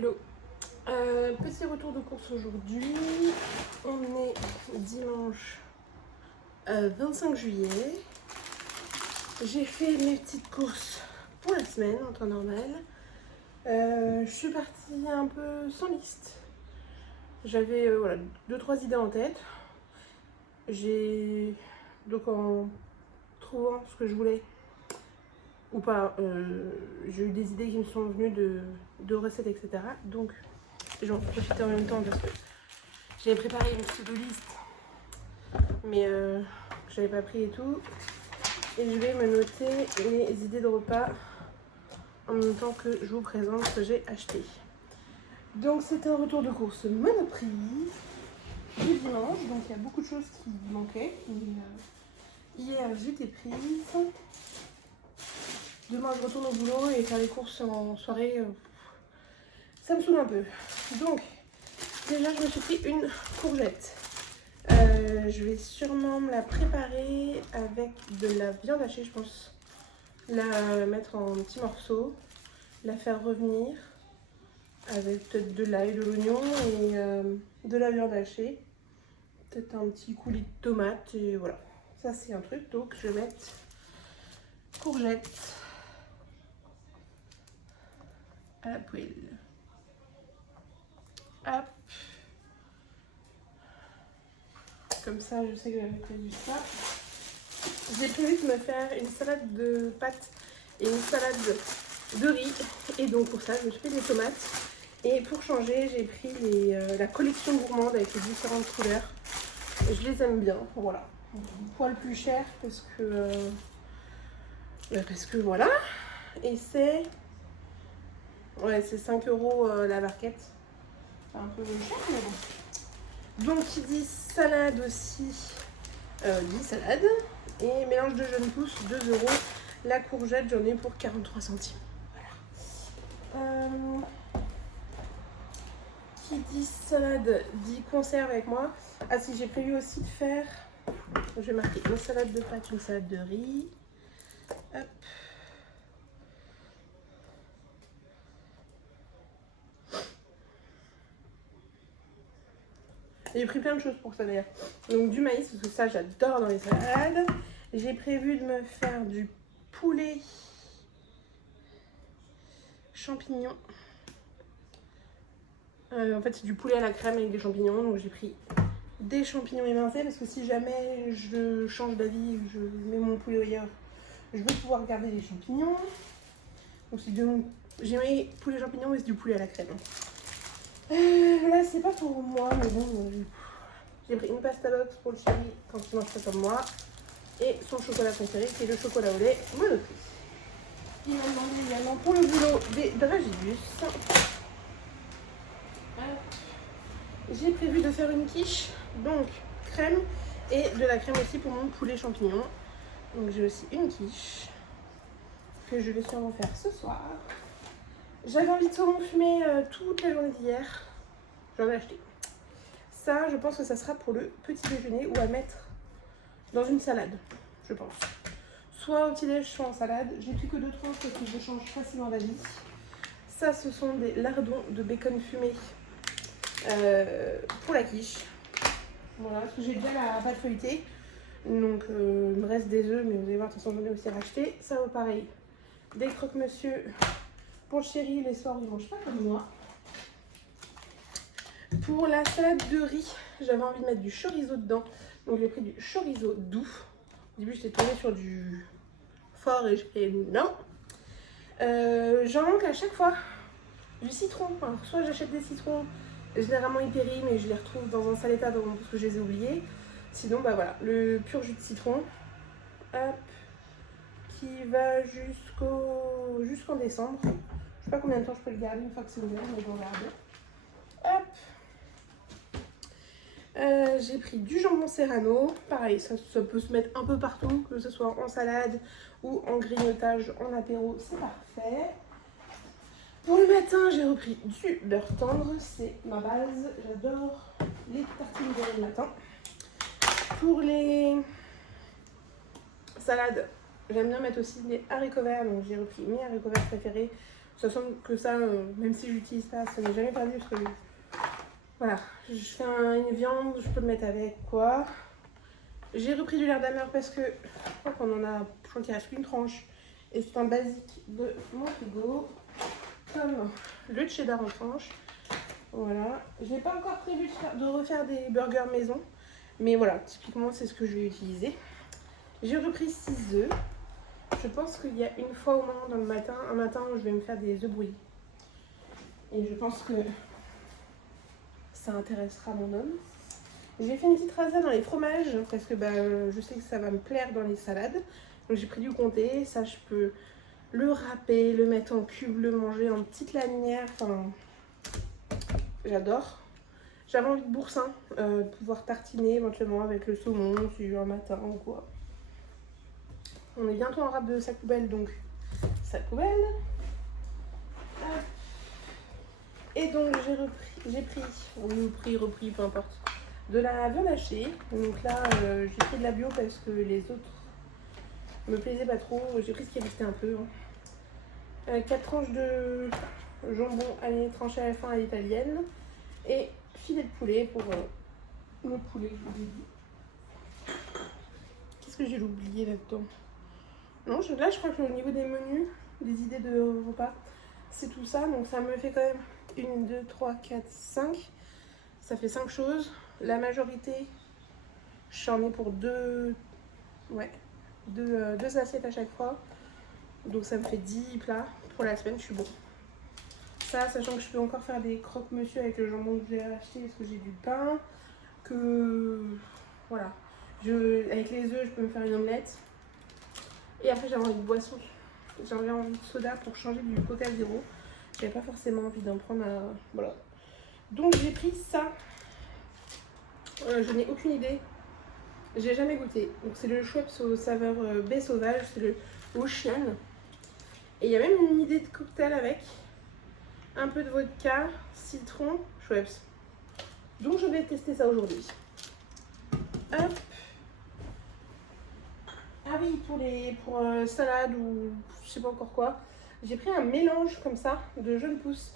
Hello. Petit retour de course aujourd'hui. On est dimanche 25 juillet. J'ai fait mes petites courses pour la semaine en temps normal. Je suis partie un peu sans liste. J'avais voilà, 2-3 idées en tête. Donc en trouvant ce que je voulais ou pas, j'ai eu des idées qui me sont venues de recettes, etc. Donc j'en profite en même temps parce que j'avais préparé une pseudo-liste, mais j'avais pas pris et tout. Et je vais me noter les idées de repas en même temps que je vous présente ce que j'ai acheté. Donc c'est un retour de course Monoprix du dimanche, donc il y a beaucoup de choses qui manquaient. Hier j'étais prise. Demain je retourne au boulot et faire les courses en soirée, ça me saoule un peu. Donc déjà je me suis pris une courgette. Je vais sûrement me la préparer avec de la viande hachée, je pense. La mettre en petits morceaux, la faire revenir avec peut-être de l'ail, de l'oignon et de la viande hachée. Peut-être un petit coulis de tomate et voilà. Ça c'est un truc, donc je vais mettre courgette à la poêle. Hop. Comme ça, je sais que j'avais prévu ça. J'ai prévu de me faire une salade de pâtes et une salade de riz. Et donc pour ça, je me suis fait des tomates. Et pour changer, j'ai pris la collection gourmande avec les différentes couleurs. Et je les aime bien, voilà. Un poil plus cher parce que voilà. Et c'est 5 € la barquette. C'est un peu cher, mais bon. Donc qui dit salade aussi, dit salade. Et mélange de jeunes pousses, 2 €. La courgette, j'en ai pour 43 centimes. Voilà. Qui dit salade, dit conserve avec moi. Ah si, j'ai prévu aussi de faire, je vais marquer une salade de pâtes, une salade de riz. Hop. J'ai pris plein de choses pour ça d'ailleurs. Donc du maïs, parce que ça j'adore dans les salades. J'ai prévu de me faire du poulet champignon. En fait c'est du poulet à la crème avec des champignons. Donc j'ai pris des champignons émincés parce que si jamais je change d'avis, je mets mon poulet ailleurs, je veux pouvoir garder les champignons. Donc j'ai mis poulet champignons mais c'est du poulet à la crème. Là c'est pas pour moi mais bon, j'ai pris une pasta box pour le chéri quand il mange pas comme moi et son chocolat préféré qui est le chocolat au lait Monoprix. Il m'a demandé également pour le boulot des dragibus. J'ai prévu de faire une quiche, donc crème et de la crème aussi pour mon poulet champignon. Donc j'ai aussi une quiche que je vais sûrement faire ce soir. J'avais envie de saumon fumé toute la journée d'hier. J'en ai acheté. Ça, je pense que ça sera pour le petit déjeuner ou à mettre dans une salade, je pense. Soit au petit déj, soit en salade. J'ai pris que 2 tranches parce que je change facilement d'avis. Ça, ce sont des lardons de bacon fumé pour la quiche. Voilà, parce que j'ai déjà la pâte feuilletée. Donc, il me reste des œufs, mais vous allez voir, de toute façon, j'en ai aussi racheté. Ça vaut pareil. Des croque-monsieur pour le chéri, les soirs, il ne mange pas comme moi. Pour la salade de riz, j'avais envie de mettre du chorizo dedans. Donc, j'ai pris du chorizo doux. Au début, j'étais tombée sur du fort et j'ai fait non. J'en manque à chaque fois du citron. Alors, soit j'achète des citrons généralement hypéri, mais je les retrouve dans un sale état parce que je les ai oubliés. Sinon, bah voilà, le pur jus de citron. Hop. Qui va jusqu'en décembre. Je sais pas combien de temps je peux le garder une fois que c'est ouvert, mais je vais regarder. Hop. J'ai pris du jambon serrano. Pareil, ça peut se mettre un peu partout, que ce soit en salade ou en grignotage, en apéro, c'est parfait. Pour le matin, j'ai repris du beurre tendre, c'est ma base. J'adore les tartines beurrées le matin. Pour les salades, j'aime bien mettre aussi des haricots verts, donc j'ai repris mes haricots verts préférés. Sachant que ça, même si j'utilise ça, ça n'est jamais perdu parce que voilà, je fais une viande, je peux le mettre avec quoi. J'ai repris du Lerdamer parce que je crois qu'on en a, je crois qu'il reste qu'une tranche. Et c'est un basique de mon frigo, comme le cheddar en tranche. Voilà, j'ai pas encore prévu de refaire des burgers maison, mais voilà, typiquement c'est ce que je vais utiliser. J'ai repris 6 œufs. Je pense qu'il y a une fois au moins dans le matin, un matin où je vais me faire des œufs brouillés. Et je pense que ça intéressera mon homme. J'ai fait une petite rasade dans les fromages parce que je sais que ça va me plaire dans les salades. Donc j'ai pris du comté, ça je peux le râper, le mettre en cube, le manger en petites lanières. Enfin, j'adore. J'avais envie de boursin, pouvoir tartiner éventuellement avec le saumon si un matin ou quoi. On est bientôt en râpe de sac poubelle, donc sac poubelle. Et donc j'ai repris, peu importe, de la viande hachée. Donc là, j'ai pris de la bio parce que les autres me plaisaient pas trop. J'ai pris ce qui restait un peu. 4 tranches de jambon tranché à la fin à l'italienne. Et filet de poulet pour le poulet, je vous ai dit. Qu'est-ce que j'ai oublié là-dedans? Non, là je crois que au niveau des menus, des idées de repas, c'est tout ça. Donc ça me fait quand même 1, 2, 3, 4, 5. Ça fait 5 choses. La majorité, j'en ai pour deux assiettes à chaque fois. Donc ça me fait 10 plats pour la semaine, je suis bon. Ça, sachant que je peux encore faire des croque-monsieur avec le jambon que j'ai acheté parce que j'ai du pain. Que voilà. Avec les œufs, je peux me faire une omelette. Et après, j'avais envie de boisson. J'avais envie de soda pour changer du Coca Zéro. J'avais pas forcément envie d'en prendre à... Voilà. Donc j'ai pris ça. Je n'ai aucune idée. J'ai jamais goûté. Donc c'est le Schweppes aux saveurs baie sauvage. C'est le Ocean. Et il y a même une idée de cocktail avec. Un peu de vodka, citron, Schweppes. Donc je vais tester ça aujourd'hui. Hop. Ah oui, pour salade ou je sais pas encore quoi. J'ai pris un mélange comme ça de jeunes pousses.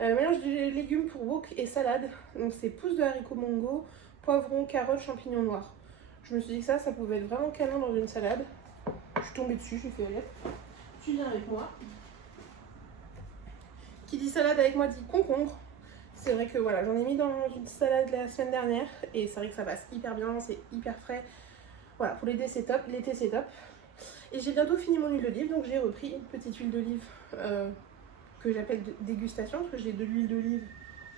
Mélange de légumes pour wok et salade. Donc c'est pousses de haricots mongo, poivrons, carottes, champignons noirs. Je me suis dit que ça pouvait être vraiment canon dans une salade. Je suis tombée dessus, j'ai fait allez, tu viens avec moi. Qui dit salade avec moi dit concombre. C'est vrai que voilà, j'en ai mis dans une salade la semaine dernière et c'est vrai que ça passe hyper bien, c'est hyper frais. Voilà, pour l'été c'est top, Et j'ai bientôt fini mon huile d'olive, donc j'ai repris une petite huile d'olive que j'appelle dégustation, parce que j'ai de l'huile d'olive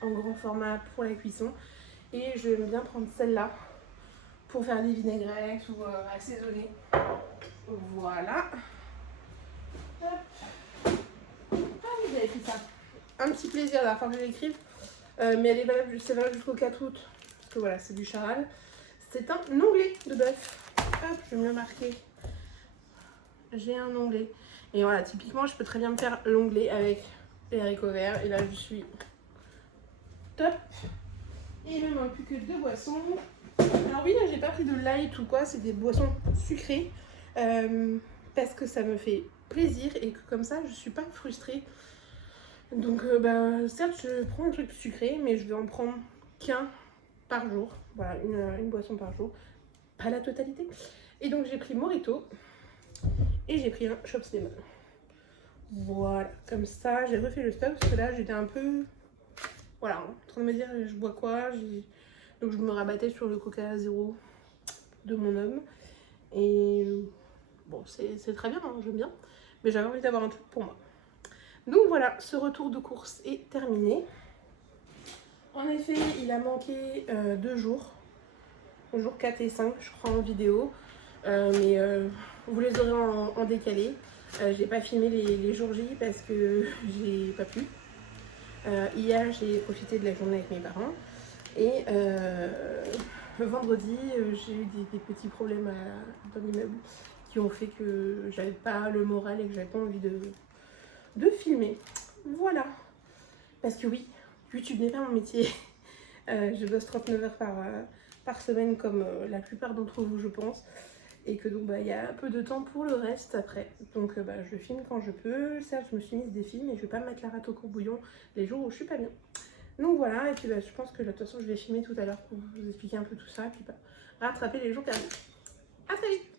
en grand format pour la cuisson. Et je vais bien prendre celle-là pour faire des vinaigrettes ou assaisonner. Voilà. Hop. Ah oui, j'avais fait ça. Un petit plaisir la fin que je l'écrive. Mais elle est valable, c'est valable jusqu'au 4 août. Parce que voilà, c'est du charal. C'est un onglet de bœuf. Hop, je vais me le marquer. J'ai un onglet. Et voilà, typiquement, je peux très bien me faire l'onglet avec les haricots verts. Et là, je suis top. Et il me manque plus que 2 boissons. Alors oui, là, j'ai pas pris de light ou quoi. C'est des boissons sucrées. Parce que ça me fait plaisir. Et que comme ça, je suis pas frustrée. Donc, certes, je prends un truc sucré. Mais je vais en prendre qu'un par jour. Voilà, une boisson par jour. Pas la totalité. Et donc, j'ai pris Morito. Et j'ai pris un Chops Lemon. Voilà, comme ça, j'ai refait le stock parce que là, j'étais un peu... Voilà, en train de me dire, je bois quoi. Donc, je me rabattais sur le Coca Zéro de mon homme. Et bon, c'est très bien, hein, j'aime bien. Mais j'avais envie d'avoir un truc pour moi. Donc voilà, ce retour de course est terminé. En effet, il a manqué 2 jours. Jour 4 et 5, je crois, en vidéo. Mais vous les aurez en décalé. J'ai pas filmé les jours J parce que j'ai pas pu. Hier, j'ai profité de la journée avec mes parents. Et vendredi, j'ai eu des petits problèmes dans l'immeuble qui ont fait que j'avais pas le moral et que j'avais pas envie de filmer. Voilà. Parce que oui, YouTube n'est pas mon métier. Je bosse 39 heures par semaine comme la plupart d'entre vous, je pense. Et que donc bah, il y a peu de temps pour le reste après. Donc bah, je filme quand je peux. Certes, je me suis mise des films mais je vais pas me mettre la rate au courbouillon les jours où je suis pas bien. Donc voilà, et puis bah, je pense que de toute façon je vais filmer tout à l'heure pour vous expliquer un peu tout ça. Et puis bah, rattraper les jours perdus. A très vite!